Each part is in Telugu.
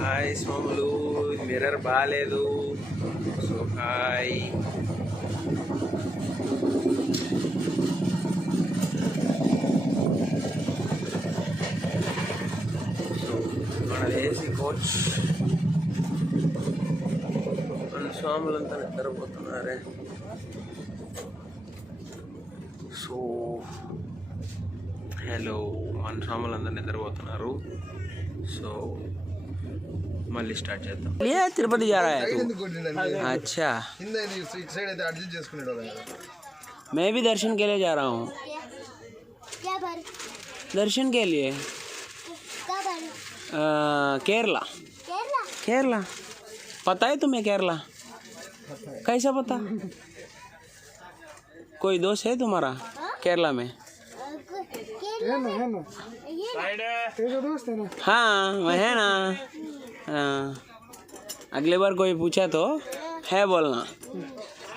హాయ్ స్వాములు, మిర్రర్ బాగాలేదు. So hi. సో మనది ఏసీ కోచ్. మన స్వాములంతా నిద్రపోతున్నారే. సో హలో, మన స్వాములందరూ నిద్రపోతున్నారు. సో మళ్ళీ స్టార్ట్ చేద్దాం. తిరుపతి जा रहा है तू? अच्छा, मैं भी दर्शन के लिए जा रहा हूँ. दर्शन के लिए केरला. केरला पता है तुम्हें? केरला कैसा पता? कोई दोस्त है तुम्हारा केरला में? हाँ मैं है ना. हाँ, अगले बार कोई पूछा तो है बोलना,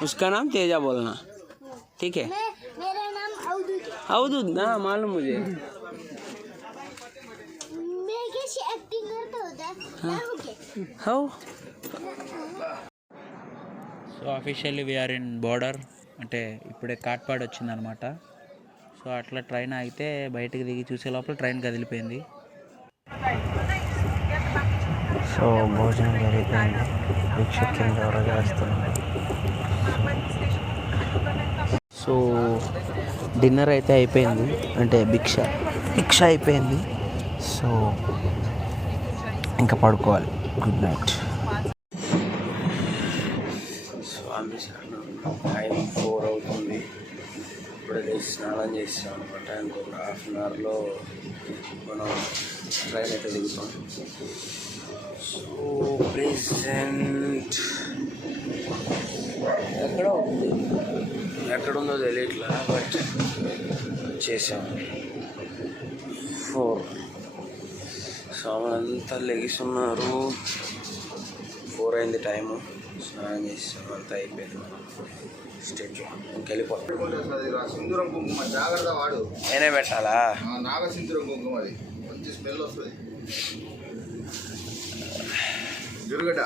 उसका नाम तेजा बोलना, ठीक है? मेरा नाम अवधूत ना मालूम मुझे. मैं कैसी एक्टिंग करता होता है? हाँ. So officially we are in border. అంటే ఇప్పుడే కాట్పాడ్ వచ్చిందనమాట. సో అట్లా ట్రైన్ ఆగితే బయటకు దిగి చూసే లోపల ట్రైన్ కదిలిపోయింది. సో భోజనం జరిగిపోయింది. భిక్ష కింద ఎవరో చేస్తున్నారు. సో డిన్నర్ అయితే అయిపోయింది, అంటే భిక్ష అయిపోయింది. సో ఇంకా పడుకోవాలి. Good night. స్వామి శరణం. టైం 4 అవుతుంది. ఇప్పుడే స్నానం చేస్తాం అనమాట. ఇంకొక హాఫ్ అన్ అవర్లో మనం ట్రైన్ అయితే దిగుతాం. సో ప్రెజెంట్ ఎక్కడుందో తెలియట్లా, బట్ చేసాం. 4 స్వాములంతా లెగిస్తున్నారు. 4 అయింది టైము. స్నానం చేసాం, అంతా అయిపోయింది. స్టేట్ ఇంకెళ్ళిపోతాం. సింధూరం కుంకుమ జాగ్రత్త వాడు. నేనే పెట్టాలా? నాగ సింధూరం కుంకుమ, అది మంచి స్మెల్ వస్తుంది. జురుగడ్డ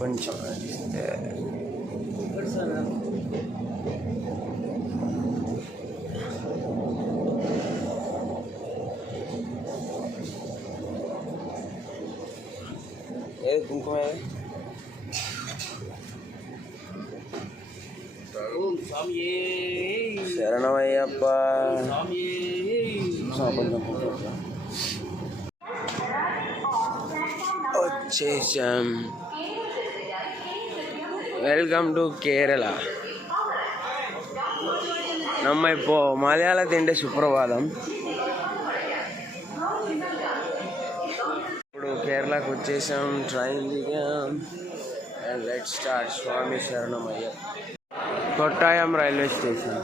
కొంచెం ఏది కుంకుమ? శరణమయ్యప్ప. వచ్చేసాం. Welcome to Kerala. நம்ம இப்போ మలయాళ సుప్రభాతం. ఇప్పుడు కేరళకు వచ్చేసాం, ట్రైన్ దిగాం. And let's start. స్వామి శరణమయ్యప్ప. Kottayam railway station.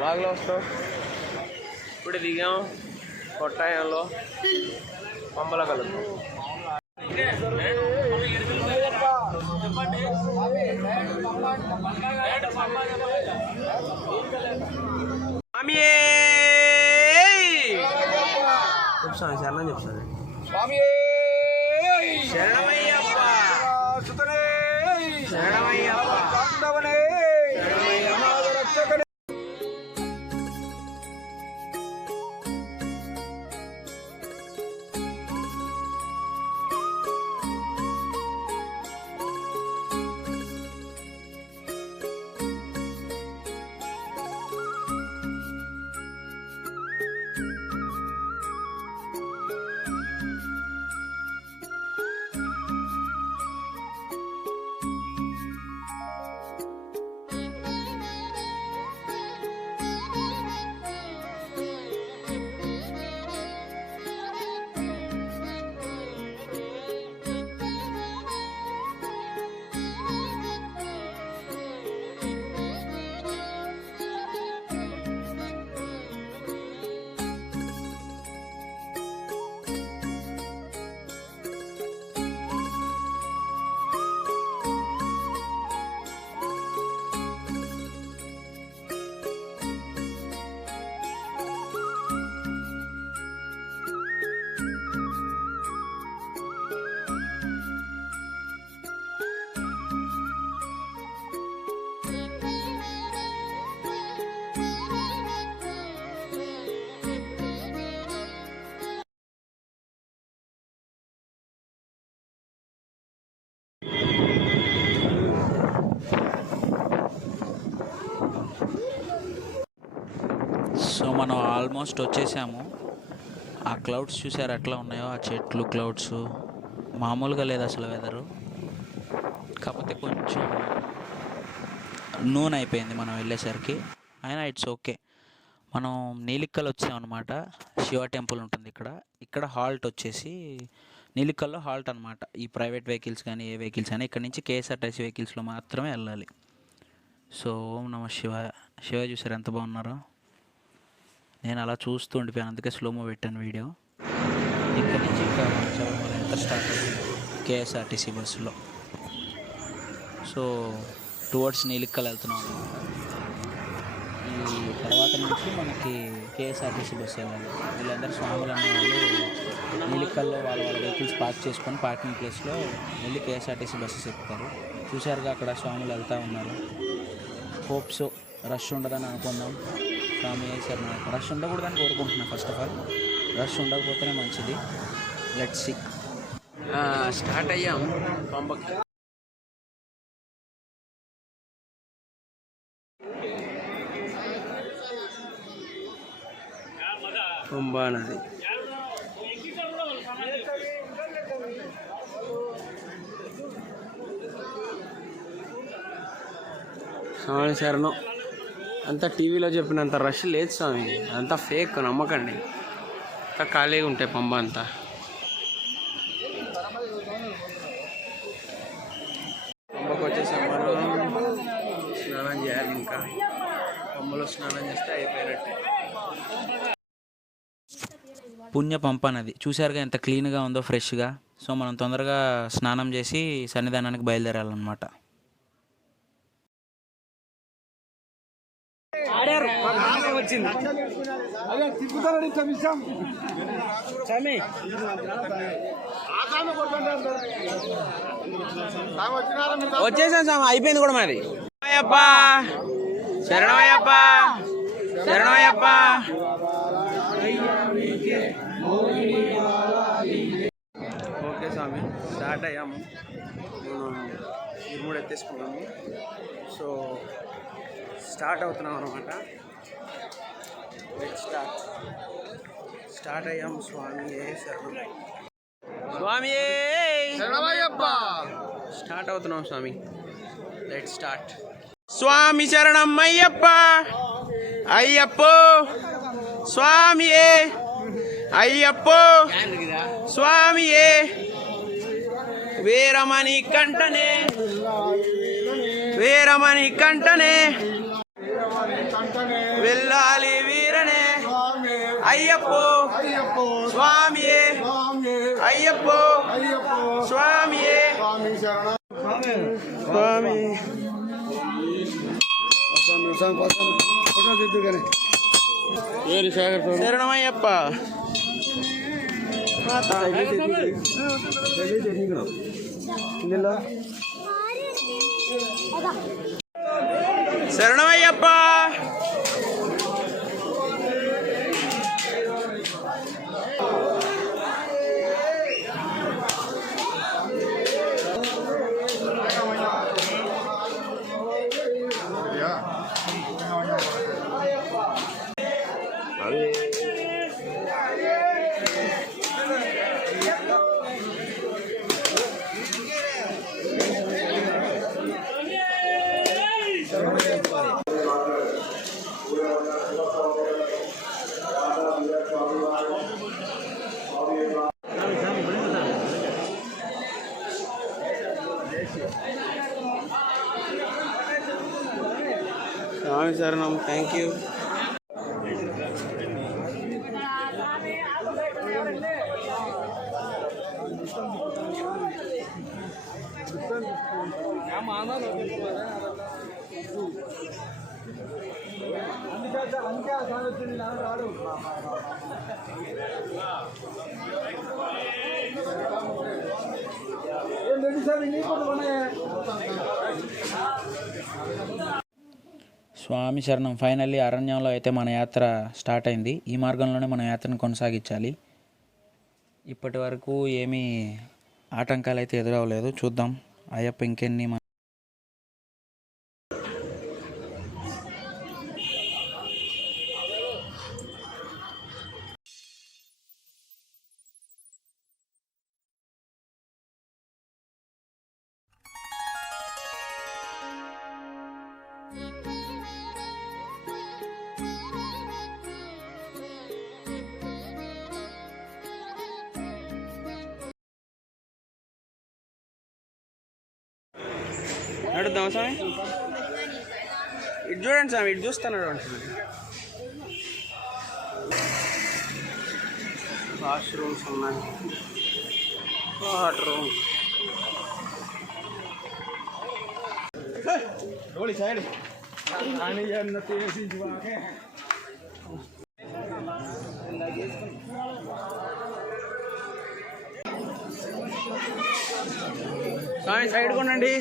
లాగ్లో వస్తాం. ఇప్పుడు దిగాం కొట్టాయంలో. పంబల కలుద్దాం. చెప్తాను శరణం చెప్తాను. శరణమయ్యప్ప. శరణమయ్యప్ప. సో మనం ఆల్మోస్ట్ వచ్చేసాము. ఆ క్లౌడ్స్ చూసారు ఎట్లా ఉన్నాయో, ఆ చెట్లు క్లౌడ్స్ మామూలుగా లేదు అసలు వెదరు. కాకపోతే కొంచెం నూనె అయిపోయింది మనం వెళ్ళేసరికి, అయినా ఇట్స్ ఓకే. మనం నీలిక్కల్ వచ్చామన్నమాట. శివ టెంపుల్ ఉంటుంది ఇక్కడ హాల్ట్ వచ్చేసి నీలిక్కల్లో హాల్ట్ అనమాట. ఈ ప్రైవేట్ వెహికల్స్ కానీ ఏ వెహికల్స్ కానీ ఇక్కడ నుంచి కేఎస్ఆర్టీసీ వెహికల్స్లో మాత్రమే వెళ్ళాలి. సో ఓం నమ శివ చూసారు ఎంత బాగున్నారో. నేను అలా చూస్తూ ఉండిపోయాను, అందుకే స్లోమో పెట్టాను వీడియో. ఇక్కడ నుంచి ఇంకా శబరిమల ఎంత స్టార్ట్ అవుతుంది కేఎస్ఆర్టీసీ బస్సులో. సో టువర్డ్స్ నీలిక్కల్ వెళ్తున్నాం అనమాట. ఈ తర్వాత నుంచి మనకి కేఎస్ఆర్టీసీ బస్సు వెళ్ళాలి. వీళ్ళందరూ స్వాములు అనే వాళ్ళు నీలిక్కల్లో వాళ్ళ వెహికల్స్ పార్క్ చేసుకొని పార్కింగ్ ప్లేస్లో వెళ్ళి కేఎస్ఆర్టీసీ బస్సెస్ ఎక్కుతారు. చూసారుగా అక్కడ స్వాములు వెళ్తూ ఉన్నారు. హోప్స్ రష్ ఉండదని అనుకుందాం. స్వామి వేసారు, రష్ ఉండకూడదని కోరుకుంటున్నాను. ఫస్ట్ ఆఫ్ ఆల్ రష్ ఉండకపోతేనే మంచిది. Let's see. స్టార్ట్ అయ్యాం పంపకి. పంబా నది. స్వామి శరణం. అంతా టీవీలో చెప్పినంత రష్ లేదు స్వామి, అంతా ఫేక్, నమ్మకండి. అంతా ఖాళీగా ఉంటాయి పంబ అంతా. పంబకు వచ్చేసాం మనం. స్నానం చేయాలి, ఇంకా పంబలో స్నానం చేస్తే అయిపోయినట్టే. పుణ్య పంప నది చూసారుగా ఎంత క్లీన్గా ఉందో, ఫ్రెష్గా. సో మనం తొందరగా స్నానం చేసి సన్నిధానానికి బయలుదేరాలన్నమాట. వచ్చేసాం స్వామి, అయిపోయింది కూడా మాది. అయ్యప్ప శరణమయ్యప్ప, శరణమయ్యప్ప. ఓకే స్వామి, స్టార్ట్ అయ్యాము. ఇరుముడు ఎత్తేసుకున్నాము. సో స్టార్ట్ అవుతున్నాం అనమాట. స్టార్ట్ అయ్యాము. స్వామి శరణం. స్వామి శరణమయ్యప్ప. స్టార్ట్ అవుతున్నాం స్వామి. Let's start. స్వామి శరణం అయ్యప్ప, అయ్యప్పో స్వామియే, అయ్యప్పో స్వామియే. వీరమణి కంటనే, వీరమణి కంటనే, వెళ్ళాలి వీరనే. అయ్యప్పో స్వామియే, అయ్యప్పో స్వామియే. స్వామి శరణమయ్యప్ప. శరణమయ్యప్ప. స్వామి శరణం. Thank you. స్వామి శరణం. ఫైనల్లీ అరణ్యంలో అయితే మన యాత్ర స్టార్ట్ అయింది. ఈ మార్గంలోనే మన యాత్రను కొనసాగించాలి. ఇప్పటి వరకు ఏమీ ఆటంకాలు అయితే ఎదురవ్వలేదు. చూద్దాం అయ్యప్ప ఇంకెన్ని. నడుద్దాం స్వామి. ఇటు చూడండి స్వామి, ఇటు చూస్తున్నాడు అంటున్నాడు. వాష్రూమ్స్ ఉన్నాయి, వాటర్ రూమ్. సైడ్ స్వామి సైడ్ కొనండి.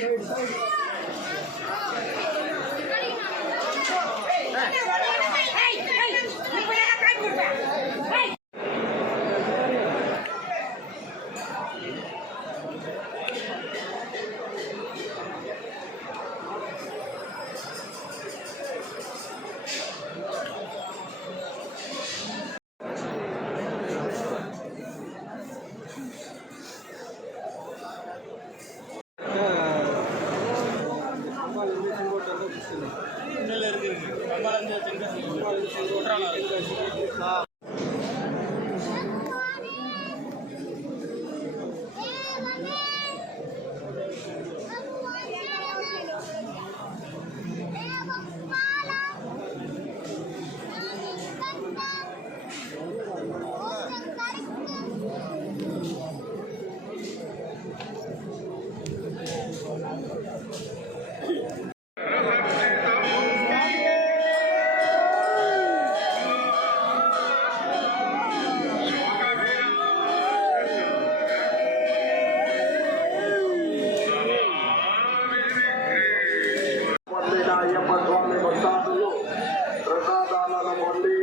ప్రసాదాలను పొంది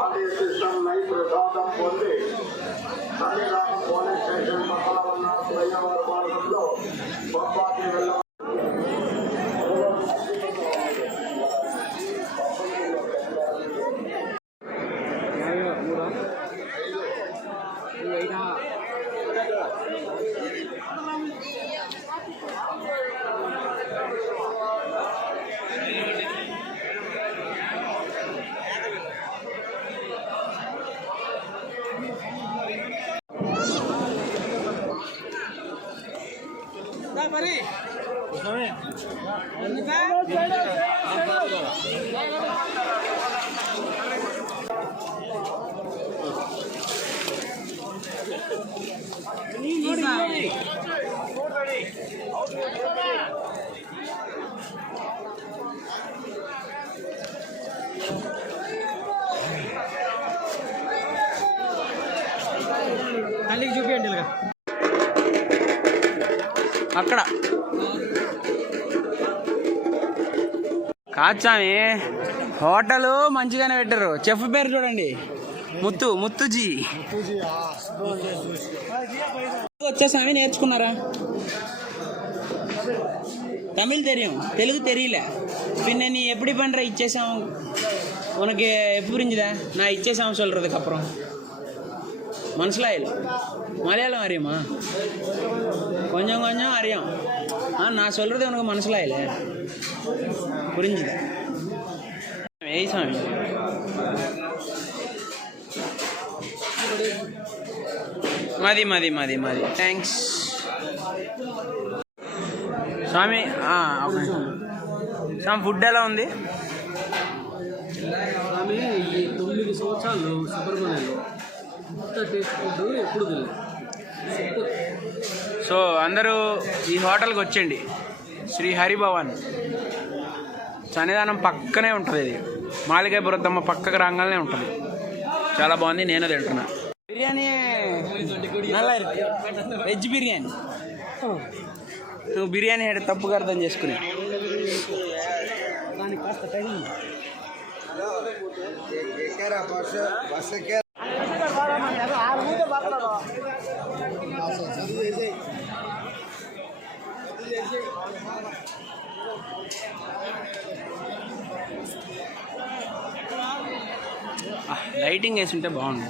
ఆదేశిస్తున్న ప్రసాదం పొంది నందిరామ పోలీస్ స్టేషన్ పక్కన ఉన్న స్వయంవర మార్గంలో బొబ్బాకి వెళ్ళ తల్లికి చూపించండి అక్కడ. కాచామి హోటల్ మంచిగానే పెట్టారు. చెఫ్ పేరు చూడండి, ముత్తుజీ. వచ్చేసామి నేర్చుకున్నారా? தமிழ் தெரியும், தெலுங்கு தெரியல. பின்ன நீ எப்படி பண்ற? இச்சேசாம் உனக்கு எப்படி புரிஞ்சுதா? நான் இச்சேசாம் சொல்றதுக்கு அப்புறம் மனசிலாயில மலையாளம் அறியுமா? கொஞ்சம் கொஞ்சம் அறியும். நான் சொல்றது உனக்கு மனசிலாயில புரிஞ்சுதா? ஏய் சாமி, మాది మాది మాది మాది థ్యాంక్స్ స్వామి. స్వామి ఫుడ్ ఎలా ఉంది? స్వామి ఈ 9 సంవత్సరాలు సుబ్రహ్మణ్యంలో ఇంత టేస్ట్ ఫుడ్ ఎప్పుడు తెలియదు. సో అందరూ ఈ హోటల్కి వచ్చండి. శ్రీ హరిభవన్ సన్నిధానం పక్కనే ఉంటుంది. ఇది మాలికాయ బురద్దమ్మ పక్కకు రాగానే ఉంటుంది. చాలా బాగుంది, నేను తింటున్నా. బిర్యానీ నల్లా వెజ్ బిర్యానీ. నువ్వు బిర్యానీ అంటే తప్పుగా అర్థం చేసుకునే. దానికి కాస్త టైం లైటింగ్ వేసి ఉంటే బాగుంది.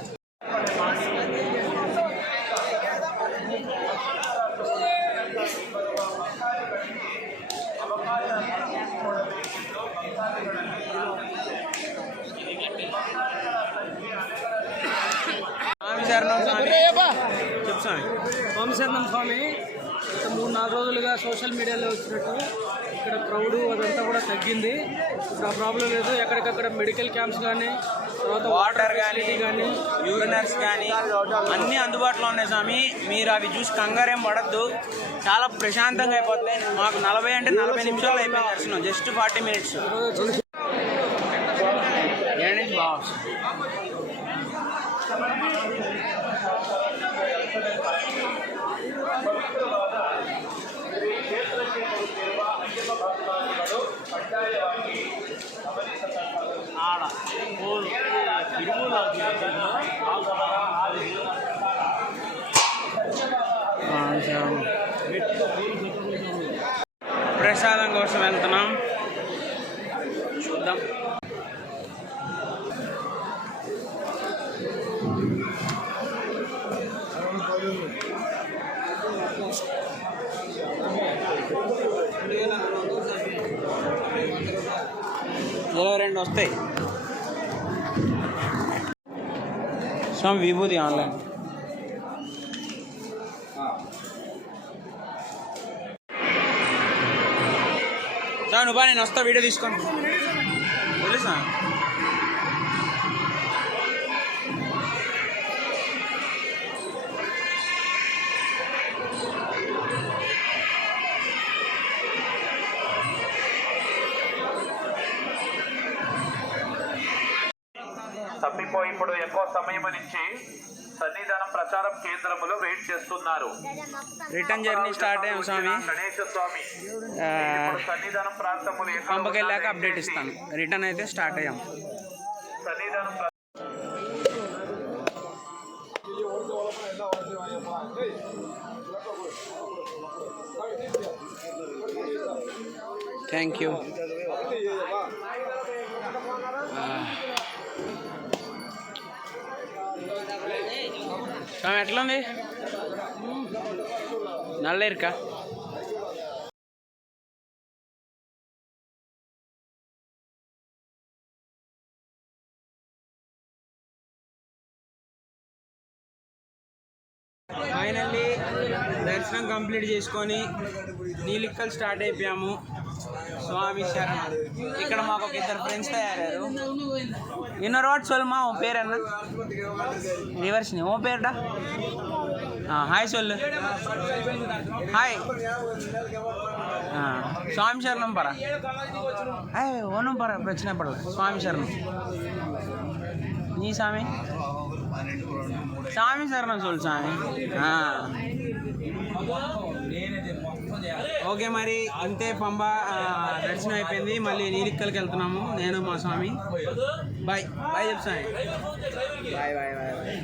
స్వామి శరణం స్వామి. గత 3-4 రోజులుగా సోషల్ మీడియాలో వచ్చినట్టు ఇక్కడ క్రౌడ్ అదంతా కూడా తగ్గింది. ఇప్పుడు ఆ ప్రాబ్లం లేదు. ఎక్కడికక్కడ మెడికల్ క్యాంప్స్ కానీ, తర్వాత వాటర్ కానీ కానీ, యూరినర్స్ కానీ అన్నీ అందుబాటులో ఉన్నాయి స్వామి. మీరు అవి చూసి కంగారేం పడద్దు, చాలా ప్రశాంతంగా అయిపోతాయి. మాకు 40 అంటే 40 నిమిషాలు అయిపోయింది దర్శనం, జస్ట్ 40 మినిట్స్. ఏంటి బాగా ప్రసాదం కోసం వెళ్తున్నాం, చూద్దాం. ఇలా 2 వస్తాయి స్వామి. విభూతి ఆన్లైన్ సార్. నువ్వు నేను వస్తా, వీడియో తీసుకోండి తెలుసా. తప్పిపోయి ఇప్పుడు ఎక్కువ సమయం నుంచి సన్నిధానం ప్రచారం కేంద్రములో వెయిట్ చేస్తున్నారు. రిటర్న్ జర్నీ స్టార్ట్ అయ్యాం స్వామి. గణేశ స్వామి సన్నిధానం ప్రాంతములు పంపకి వెళ్ళాక అప్డేట్ ఇస్తాను. రిటర్న్ అయితే స్టార్ట్ అయ్యాం. సన్నిధానం థ్యాంక్ యూ. స్వామి ఎట్లుంది? నల్ల ఇరుక ఫైనల్లీ దర్శనం కంప్లీట్ చేసుకొని నీలిక్కలు స్టార్ట్ అయిపోయాము. స్వామి శర్మ. ఇక్కడ మాకు ఒక 2 ఫ్రెండ్స్ తయారయ్యారు. இன்னொரு வாட் சொல்லுமா, உன் பேர் என்ன? ரிவர்ஷினி. உன் பேர்டா? ஹாய் சொல்லு. ஹாய். சுவாமி சரணம் பரா. ஒன்றும் பர பிரச்சனை படல. சுவாமி சரணம். நீ சாமி? స్వామి శరణం చూడు స్వామి. ఓకే మరి అంతే. పంబ దర్శనం అయిపోయింది. మళ్ళీ నీలిక్కలకి వెళ్తున్నాము, నేను మా స్వామి. బాయ్ బాయ్ చెప్పు స్వామి. Bye bye bye bye.